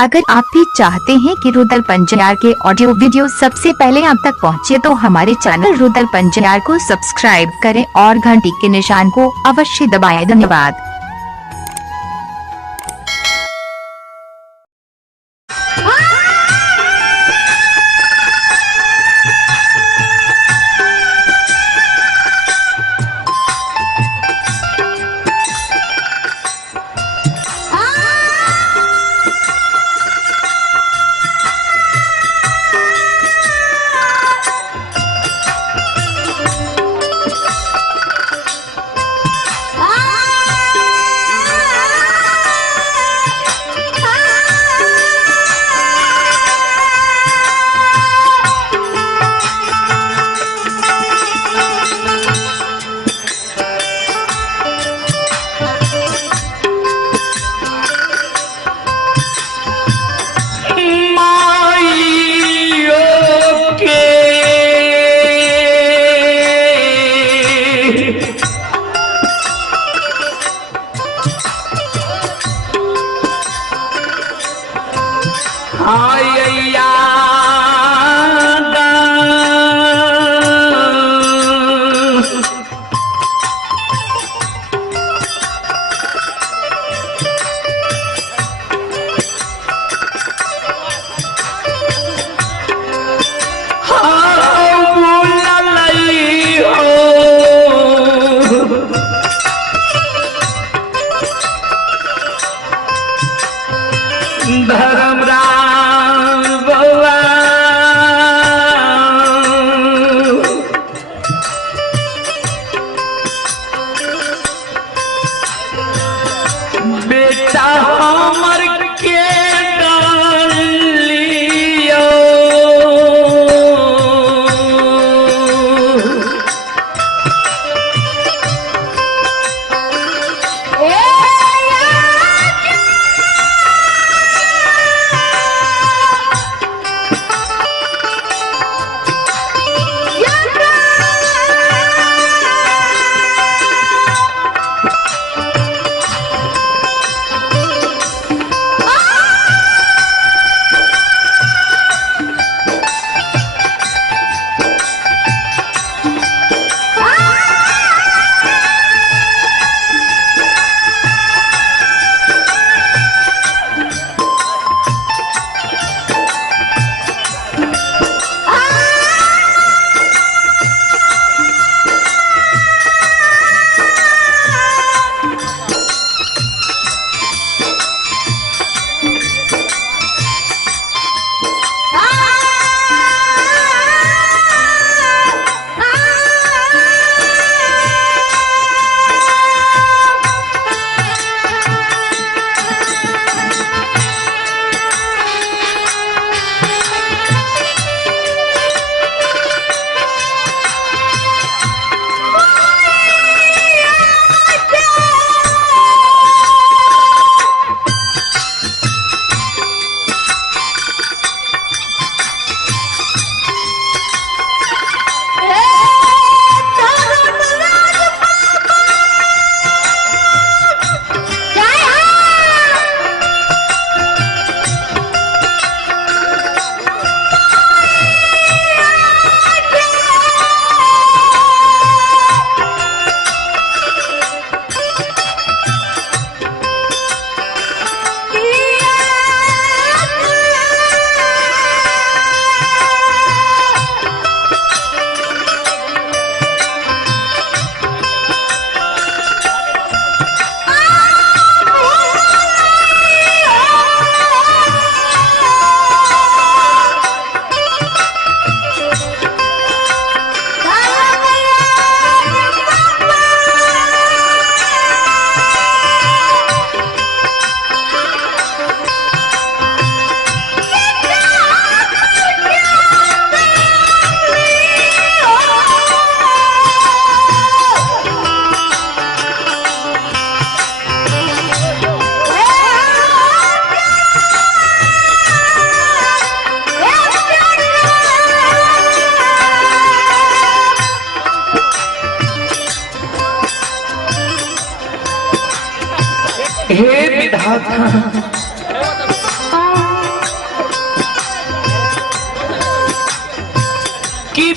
अगर आप भी चाहते हैं कि रुदल पंजयार के ऑडियो वीडियो सबसे पहले आप तक पहुंचे तो हमारे चैनल रुदल पंजयार को सब्सक्राइब करें और घंटी के निशान को अवश्य दबाएं। धन्यवाद। धर्मराज बउआ बेटा हमर के डालियो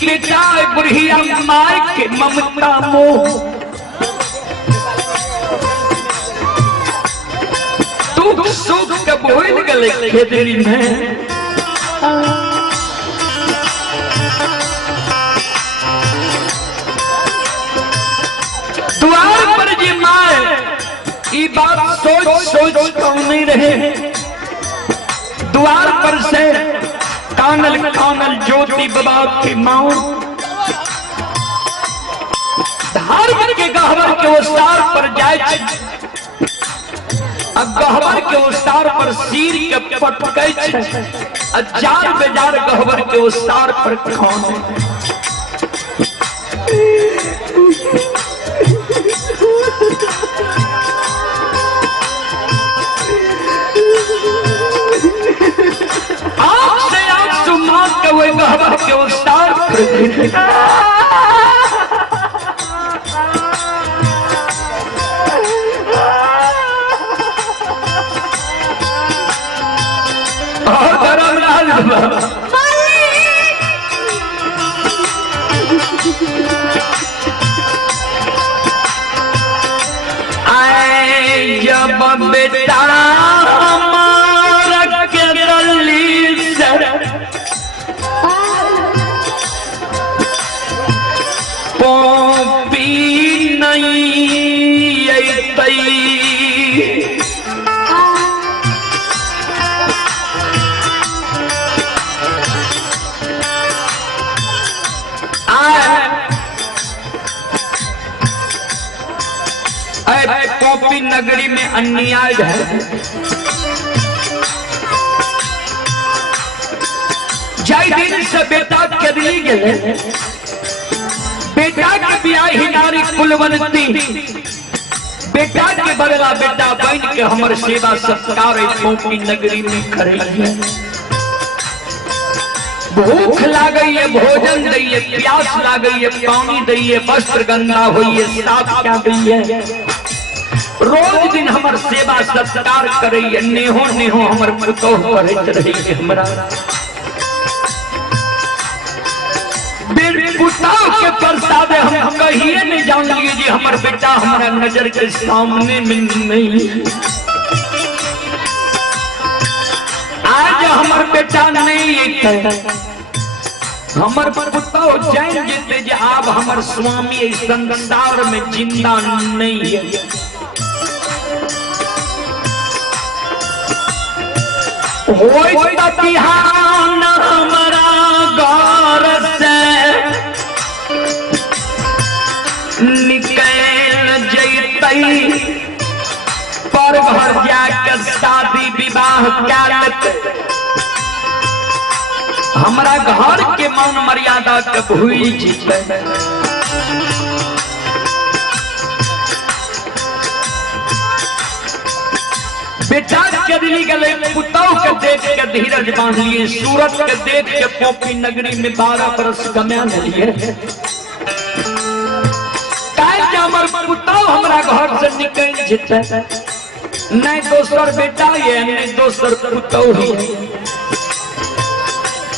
बेटा बुढ़िया मार के ममता मोह दुख सुख के भूल गले खेतरी में द्वार पर जी माए ये बात सोच सोच कौन नहीं रहे द्वार पर से कानल कानल ज्योति बाबा की माँ धार के गहवर के उस्तार पर जाए अब गहवर के उस्तार पर सिर के पटकै हजार बेजार गहवर के उस्तार पर कौन वही गहवर के उस्तार आए जब बेटा हमारा के गली से पोपी नहीं पोपी नगरी में अन्याय है जय दिन से बेटा कदली गए बेटा के ब्याह ही नारी कुलवंती बेटा के बदला बेटा बन के हमारे सेवा सत्कार पोपी नगरी में करे भूख लागई है भोजन दइए प्यास लागई है पानी दइए वस्त्र गंगा होइए साफ क्या दइए रोज दिन हमार सेवा सत्कार करे नेहो नेहो हमार पुतोह करत रही हमरा पुताओ के प्रसाद हम कहिए नहीं जान लिए जी हमार बेटा हमारा नजर के सामने में नहीं आज हमार बेटा नहीं है हमार पुताओ जान जीते जे आप हमार स्वामी इस संसार में जिंदा नहीं है होई बिहान हमारा घर से निकल जैतई पर घर जाकर शादी विवाह कैलक हमारा घर के मान मर्यादा के भूल जीते बेटा के दिली गले पुताओ के देख के धीरज बांध लिए सूरत के देख के पोपी नगरी में 12 बरस गम्या लिए हमर पुताओ हमरा घर से निकल जेते नहीं दोसर बेटा ये नहीं दोसर पुताओ ही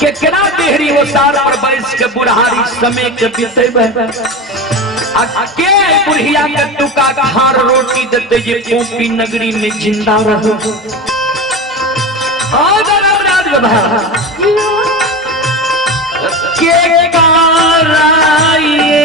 केकरा देहरी वो सार पर बैस के बुढ़ारी समय के बीतेबे के बुढ़िया के टुका खार रोटी देते ये पोपी नगरी में जिंदा रहो के कराइए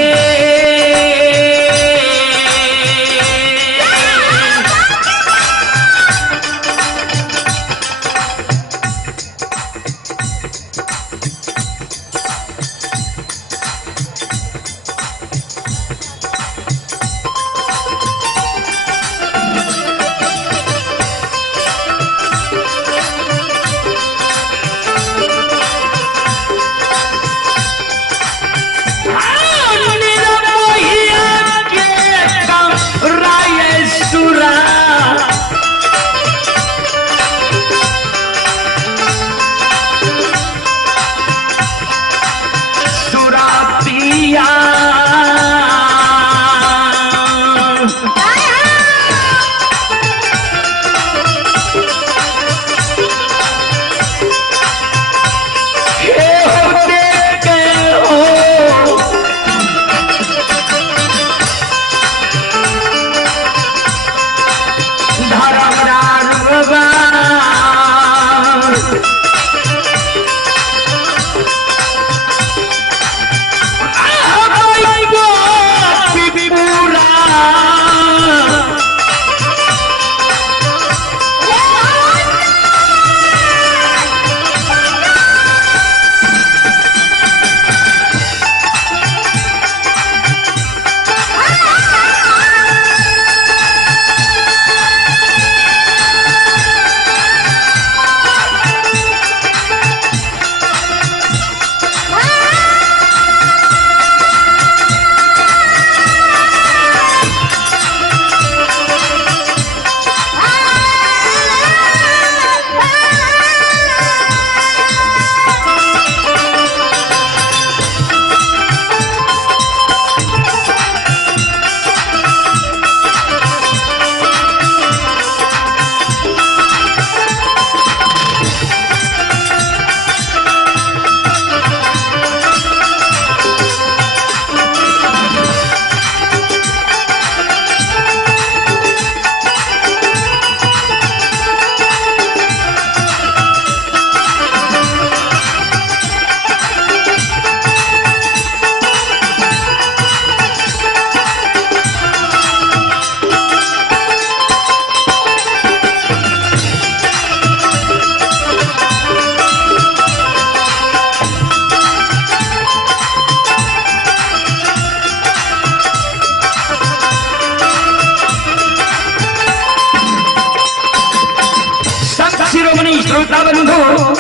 श्रोता बंधु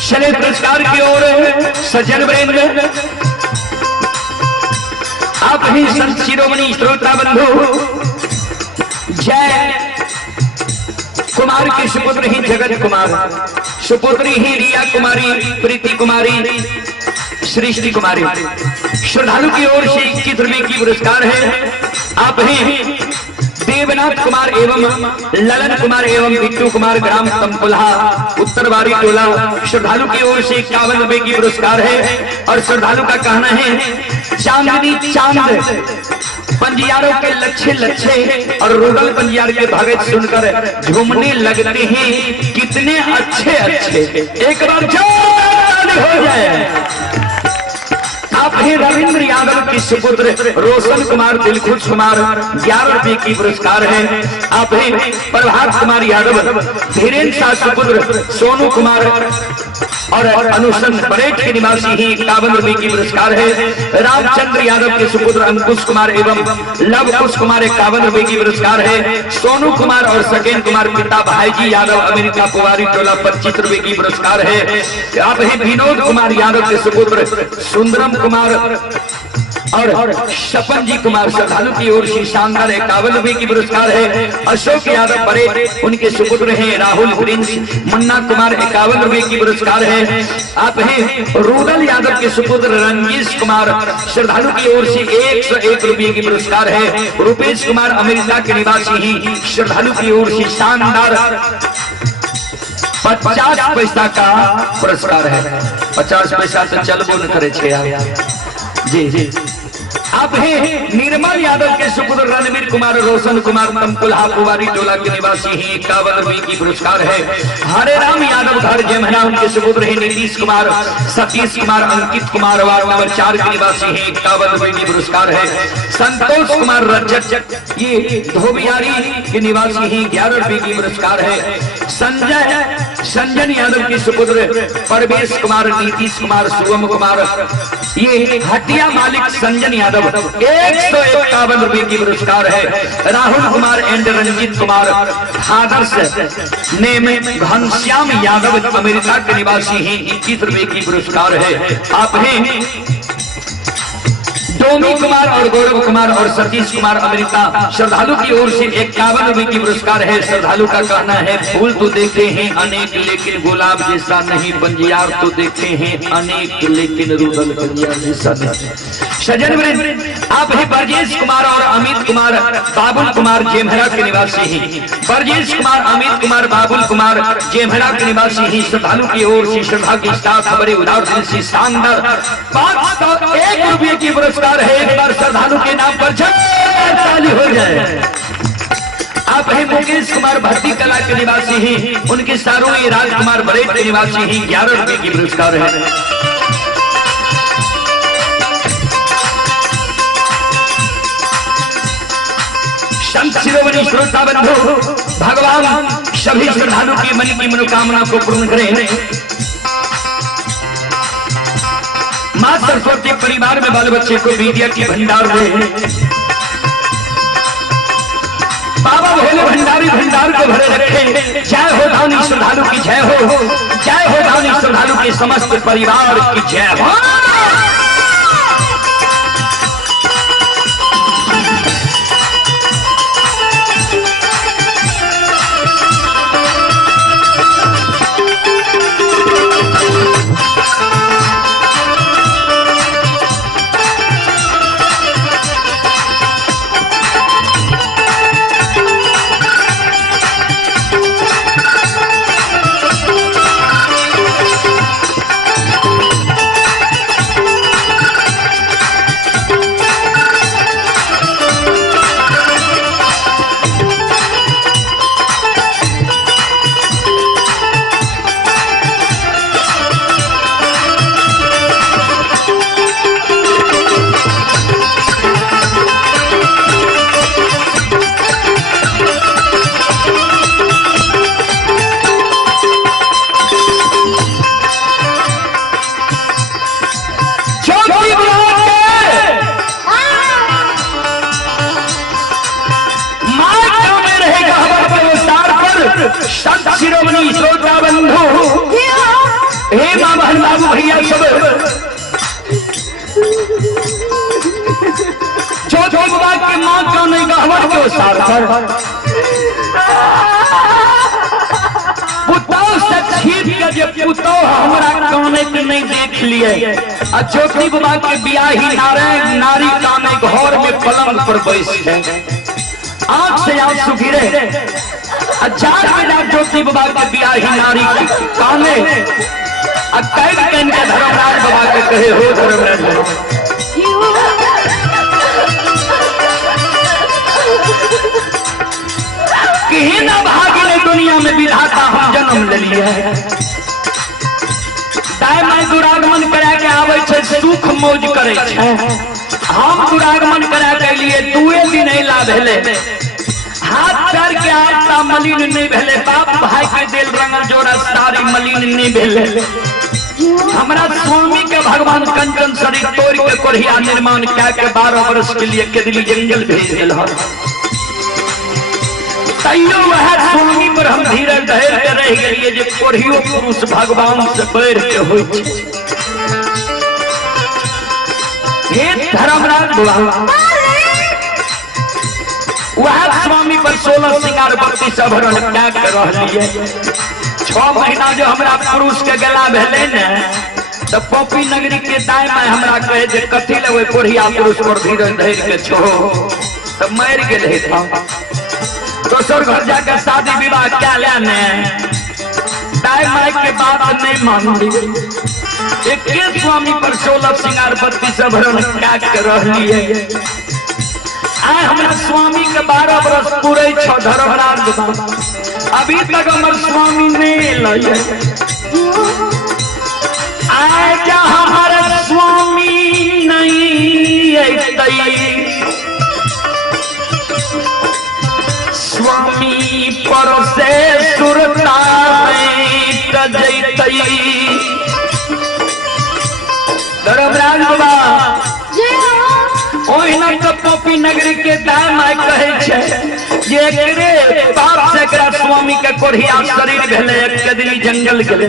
चले पुरस्कार की ओर सज्जन वृंद, आप ही संत शिरोमणि श्रोता बंधु जय कुमार के सुपुत्र ही जगत कुमार, सुपुत्री ही रिया कुमारी, प्रीति कुमारी, सृष्टि कुमारी। श्रद्धालु की ओर से 21 रुपए की पुरस्कार है। आप ही देवनाथ कुमार एवं ललन कुमार एवं बिट्टू कुमार, ग्राम तमकुल्हा, उत्तरवारी टोला। श्रद्धालु की ओर से 51 रुपए की पुरस्कार है। और श्रद्धालु का कहना है चांदनी चांद पंजियारों के लच्छे लच्छे और रुदल पंजियार के भगत सुनकर झूमने लगते हैं कितने अच्छे अच्छे। एक बार जोर हो जाए। आप ही रविंद्र यादव की सुपुत्र रोशन कुमार, दिलखुश कुमार 11 रुपए की पुरस्कार है। आप ही प्रभात कुमार यादव, धीरेन्द्र शाह सुपुत्र सोनू कुमार और अनुसन परेड के निवासी ही 51 रुपए की पुरस्कार है। रामचंद्र यादव के सुपुत्र अंकुश कुमार एवं लव कुश कुमार 51 रुपए की पुरस्कार है। सोनू कुमार और सकेन कुमार पिता भाईजी यादव, अमेरिका कुमारी टोला 25 रुपए की पुरस्कार है। आप ही विनोद कुमार यादव के सुपुत्र सुंदरम कुमार और शपन जी कुमार, श्रद्धालु की ओर से शानदार 51 रुपए की पुरस्कार है। अशोक यादव बड़े उनके सुपुत्र हैं राहुल प्रिंस, मुन्ना कुमार 51 रुपए की पुरस्कार है। आप हैं रुदल यादव के सुपुत्र रंगीश कुमार, श्रद्धालु की ओर से 101 रुपए की पुरस्कार है। रुपेश कुमार अमेरिका के निवासी ही, श्रद्धालु की ओर से शानदार 50 पैसा का पुरस्कार है। 50 पैसा तो चलबो न करे छे जी जी। आप हैं निर्मल यादव के सुपुत्र रणवीर कुमार, रोशन कुमार तमकुल्हा कुमारी टोला के निवासी ही 51 रुपए की पुरस्कार है। हरे राम यादव घर जमना उनके सुपुत्र है नीतीश कुमार, सतीश कुमार, अंकित कुमार वार्ड नंबर 4 के निवासी है 51 रुपए की पुरस्कार है। संतोष कुमार रजक ये धोबियारी के निवासी ही 11 रुपए की पुरस्कार है। संजन यादव की सुपुत्र परवेश कुमार, नीतीश कुमार, शिवम कुमार ये हटिया मालिक संजन यादव 151 रुपए की पुरस्कार है। Rahul Kumar and Ranjit Kumar Adarsh name Ghanshyam Yadav America के निवासी हैं 21 रुपए की पुरस्कार है। आप हैं टोमी कुमार और गौरव कुमार और सतीश कुमार अमेरिका, श्रद्धालु की ओर से 51 रुपए की पुरस्कार है। श्रद्धालु का कहना है फूल तो देखते हैं अनेक लेकिन गुलाब जैसा नहीं, पंजियार तो देखते हैं अनेक लेकिन रुदल पंजियार जैसा नहीं। सज्जन वृंद, आप ही ब्रजेश कुमार और अमित कुमार, बाबुल कुमार जेमहरा के निवासी ही। ब्रजेश कुमार, अमित कुमार, बाबुल कुमार जेमहरा के निवासी ही, श्रद्धालु की ओर से श्रद्धा की साथ बड़े उदार दिल से शानदार 501 रुपए की पुरस्कार है। एक बार श्रद्धालु के नाम पर ताली हो जाए। आप है मुकेश कुमार भट्टी कला के निवासी ही, उनके सारों राजकुमार बरेट के निवासी ही 11 रुपए की पुरस्कार है। संत शिरोमणि श्रोता बंधु भगवान सभी श्रद्धालु की मन की मनोकामना को पूर्ण करें। मां सरस्वती परिवार में बाल बच्चे को विद्या की भंडार दे। बाबा भोले भंडारी भंडार को भरे रखे। जय हो दानी श्रद्धालु की जय हो, जय हो दानी श्रद्धालु के समस्त परिवार की जय हो। बाबू भैया सब जो बाबा के माँ क्यों नहीं गहवर क्यों सार पुतौ से छीट के जे पुतौ हमरा काने के नहीं देख लिए आ ज्योति बाबा के बियाही नारी काने घर में पलंग पर बैठ है आंख से आंसू गिरे हजार बेटा ज्योति बाबा के बियाही नारी काने आ कैद कैन के धर्मराज बाबा के कहे हो धर्मराज कहीं ना भागी ने दुनिया में विधाता हम जन्म ले लिए दाई माई दुरागमन करा के आवे छे सुख मौज करे छे हम दुरागमन करा के लिए दुए दिन अला भेले हाथ पैर के आटा मलिन नहीं भेले बाप भाई के दिल रंगल जोड़ा सारी मलिन नहीं भेले हमरा स्वामी के भगवान कंचन शरीर तोड़ के कोढ़िया निर्माण क्या के 12 वर्ष के लिए केदली जंगल भेज दिल तैयो वह स्वामी पर हम धीरज धैर्य के रह गए जे कोढ़ियो पुरुष भगवान से बैर के होय हे धर्मराज बाबा वह स्वामी पर 16 सिंगार बत्ती सब हरण त्याग के रह लिए 6 महीना जो हमरा पुरुष के गला भेले ने तो पोपी नगरी के दाई माय हमरा कहे जे कथी लेवे कोढ़िया पुरुष पर धीरज धैर्य के छो तो मर गेले था दोसर घर जाकर शादी विवाह क्या लेने दाई माई के बात नहीं मान ली एक स्वामी पर 16 सिंगार बत्ती सब हरण त्याग के रह लिए आए हमारे स्वामी के 12 वर्ष पूरे छो धर्मराज अभी तक हमारे स्वामी नहीं लाए आए जा हमारे स्वामी नहीं आई स्वामी पर से सुरता धर्मराज बाबा ओहिना तो पोपी नगरी के दाई माय कहे छे जे एकरे बाप से एकरा स्वामी के कोढ़िया शरीर भेले एक कदली जंगल गेले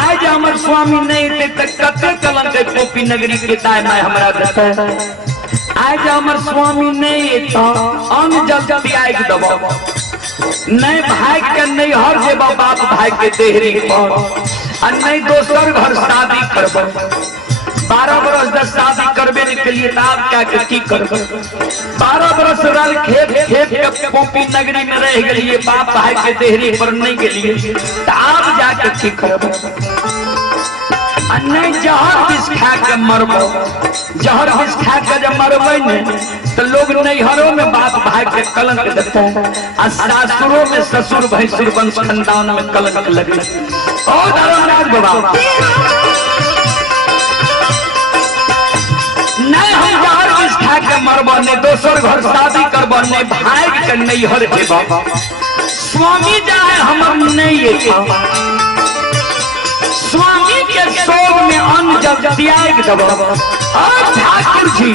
आज हमर स्वामी नहीं थे त कते कलंक पोपी नगरी के दाई माय हमरा देते आज हमर स्वामी नहीं तो अन जल्दी आग दबो नहीं भाई के नहीं हर जे बाप भाई के देहरी पर और नहीं दोसर घर शादी करबो 12 वर्ष तक शादी करबे के लिए आप क्या की करबो 12 वर्ष रल खेत के पोपी नगरी में रह गए बाप भाई के देहरी पर नहीं गेलिए तो आप जाके की करबो नहीं जहर विष खा के मरबो जहर विष खा के जब मरबे ने तो लोग नैहरों में बाप भाई के कलंक देते हैं और सासुरों में ससुर भैंसुर वंश खानदान में कलंक लगे ओ धर्मराज बाबा नहीं हम जहर विष खा के मरबो ने दोसर घर शादी करबो ने भाई के नैहर जेबो स्वामी जाए हमर नहीं स्वामी के सोग में अन्न जब त्याग दबो और ठाकुर जी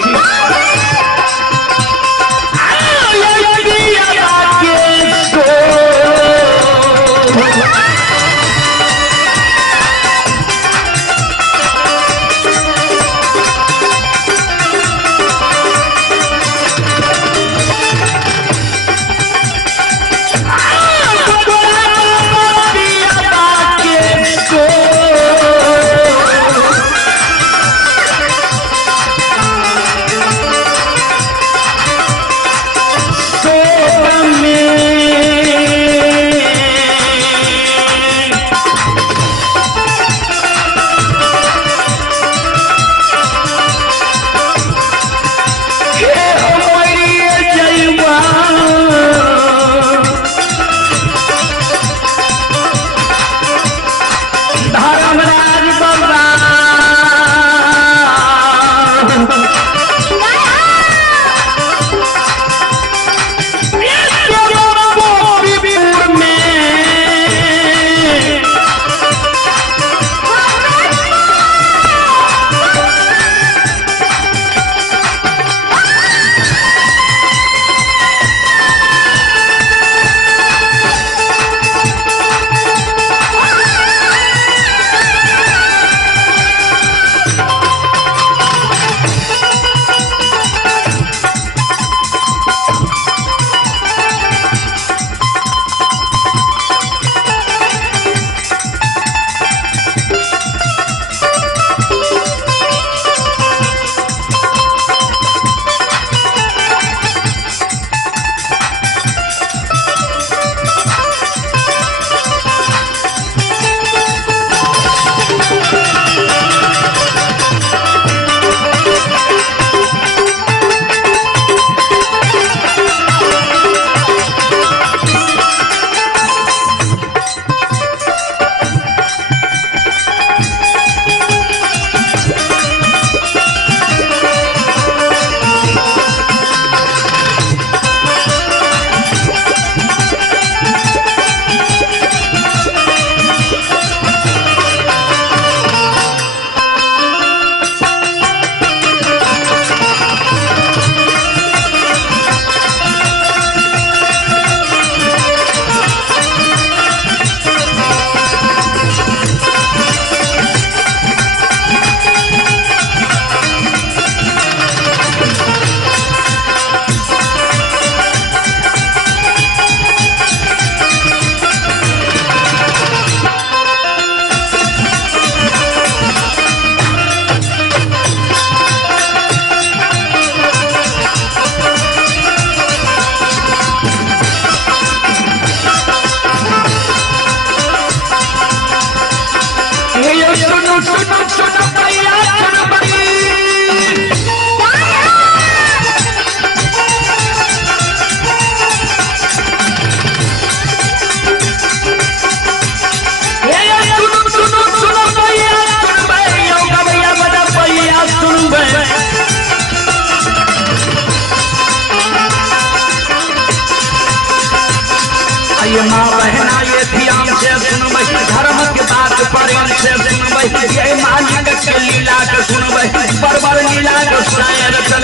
आइए माँ बहना ये ध्यान से सुनबै, धर्म के बात प्रेम से सुनबै, ये मालिक के लीला के सुनबै, बरबर लीला के सुनाए रचल,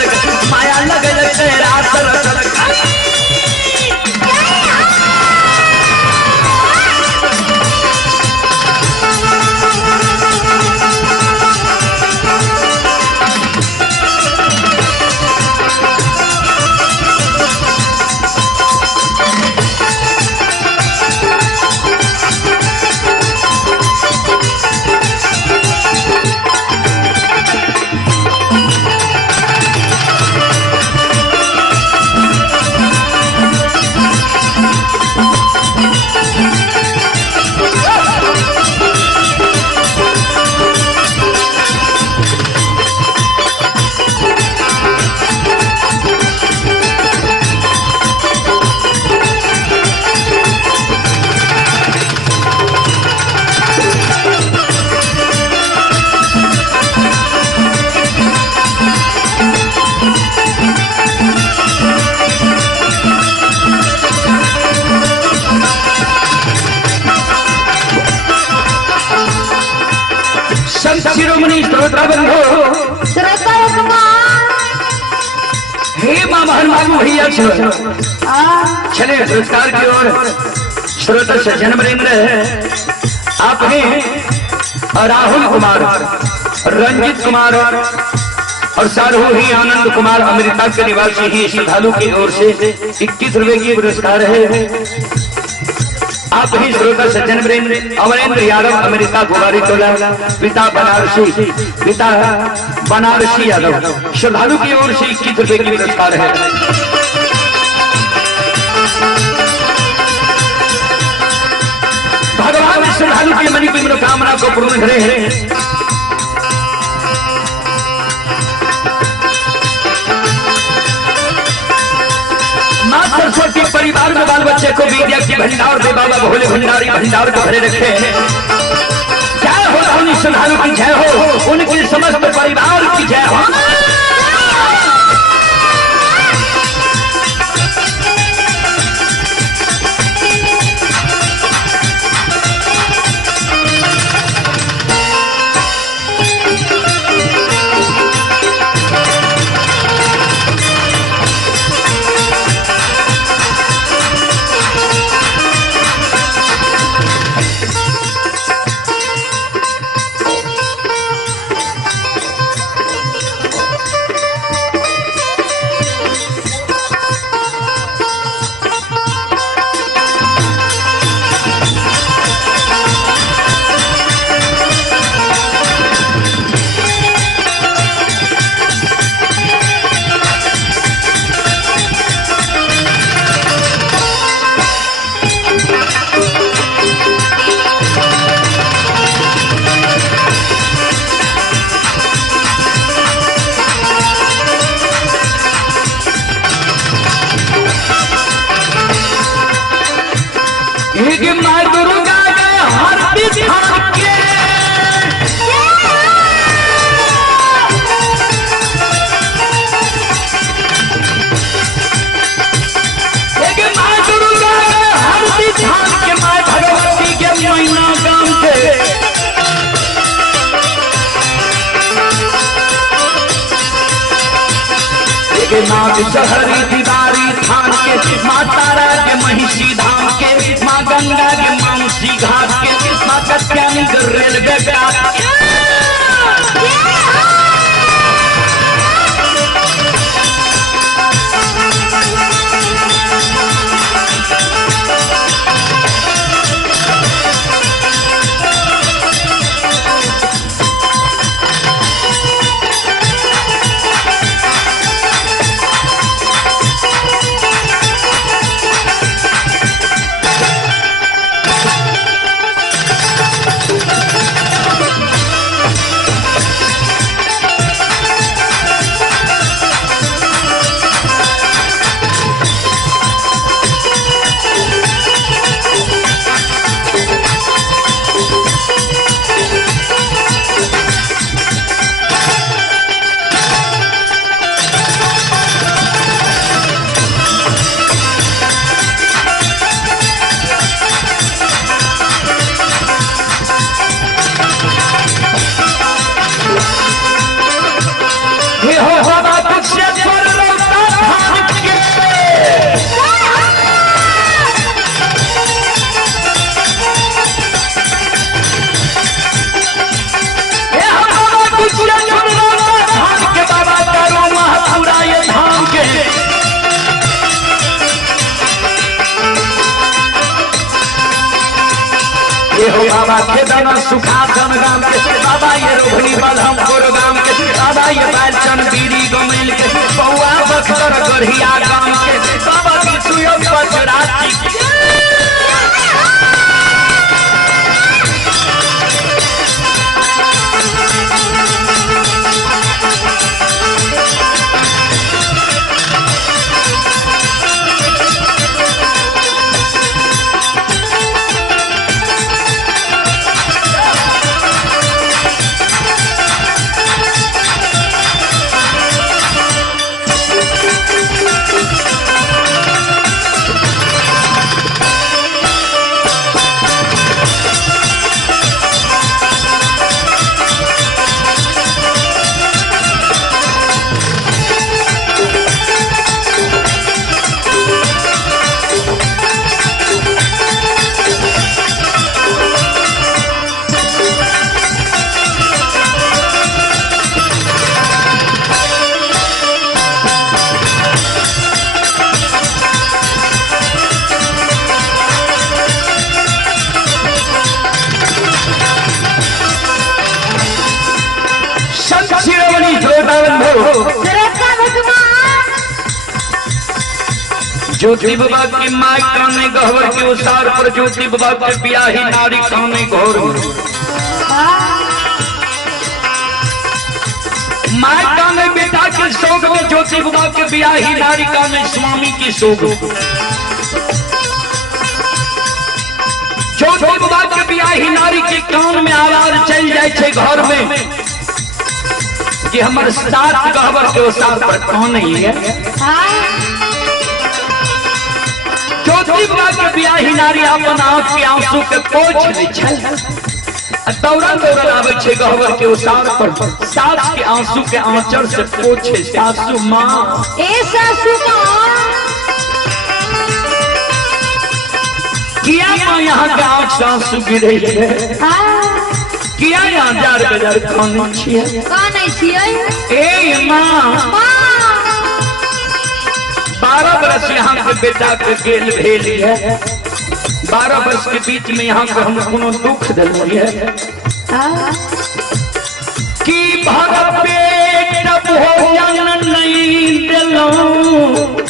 माया लगल तेरा रचल। शिरोमणि श्रोता बंधु, हे माँ महान बाबू भैया चले पुरस्कार की ओर। श्रोता सज्जन वृंद, आप हैं राहुल कुमार, रंजित कुमार और सारू ही आनंद कुमार अमेरिका के निवासी ही श्रद्धालु की ओर से 21 रुपए की पुरस्कार है। आप ही श्रोता सज्जन वृंद, अमरेंद्र यादव अमेरिका गुवारी टोला, पिता बनारसी यादव, श्रद्धालु की ओर से 21 रुपए की पुरस्कार है। भगवान श्रद्धालु की मनी की मनोकामना को पूर्ण करे। माँ सरस्वती परिवार में बाल बच्चे को विद्या की भंडार दे, बाबा भोले भंडारी भंडार को भरे रखे। जय हो रानी श्रद्धालु की जय हो, उनके समस्त परिवार की जय हो। माँ दुर्गा हर दिशा के माँ दुर्गा हर दिशा के, माँ भगवती के मैना गाम के, माँ विषहरी दीवारी थान के, माँ तारा के महिषी धाम के, माँ गंगा के मानसी घाट के, माँ कत्यानी के रेलवे घाट के। ये हो बाबा के दाना सुखासन गाम के बाबा ये रोहनी बलहमपुर गाम के बाबा ये बालचन बीरी गोमिल के बउआ बख्तर गढ़िया गाम के बाबा की सुयो बजराती ज्योति बाबा की माई काने गहवर के उसार पर ज्योति बाबा के ब्याही नारी काने घोर माई काने बेटा के शोक में ज्योति बाबा के ब्याही नारी काने स्वामी की शोक ज्योति बाबा के ब्याही नारी के कान में आवाज चल जाए घर में कि हमारे साथ गहवर के उसार पर कौन नहीं है ज्योति बाबा के ब्याही नारी अपन आंख के आंसू के पोंछ लै छै दौड़ल दौड़ल आवे छै गहवर के उसार पर सास के आंसू के आंचर से पोछे सासू माँ ए सासू माँ किया माँ यहाँ के आंख से आंसू गिरे किया यहाँ जार बजार कौन छियै ए माँ 12 वर्ष यहाँ के बेटा के गेल भेल है 12 वर्ष के बीच में यहाँ के हम कोनो दुख दिलिए कि भर पेट भोजन नहीं दिलौं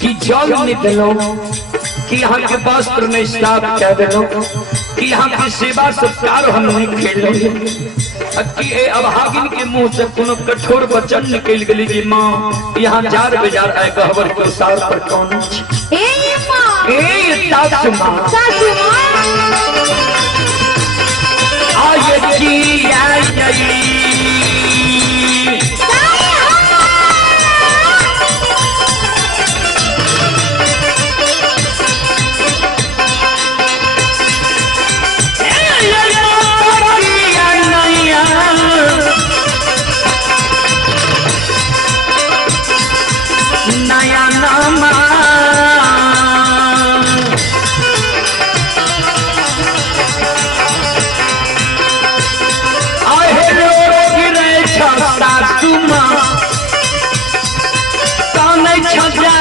कि जल नहीं दिलौं कि यहाँ के वस्त्र नहीं साफ कर दिलौं कि यहाँ की सेवा सत्कार हम नहीं खेल अभागिन के मुंह से कोनो कठोर वचन निकल गई कि माँ यहाँ जार बेजार आए गहवर के सार पर कौन सासू माँ नया नामा सासू माँ कौन छजा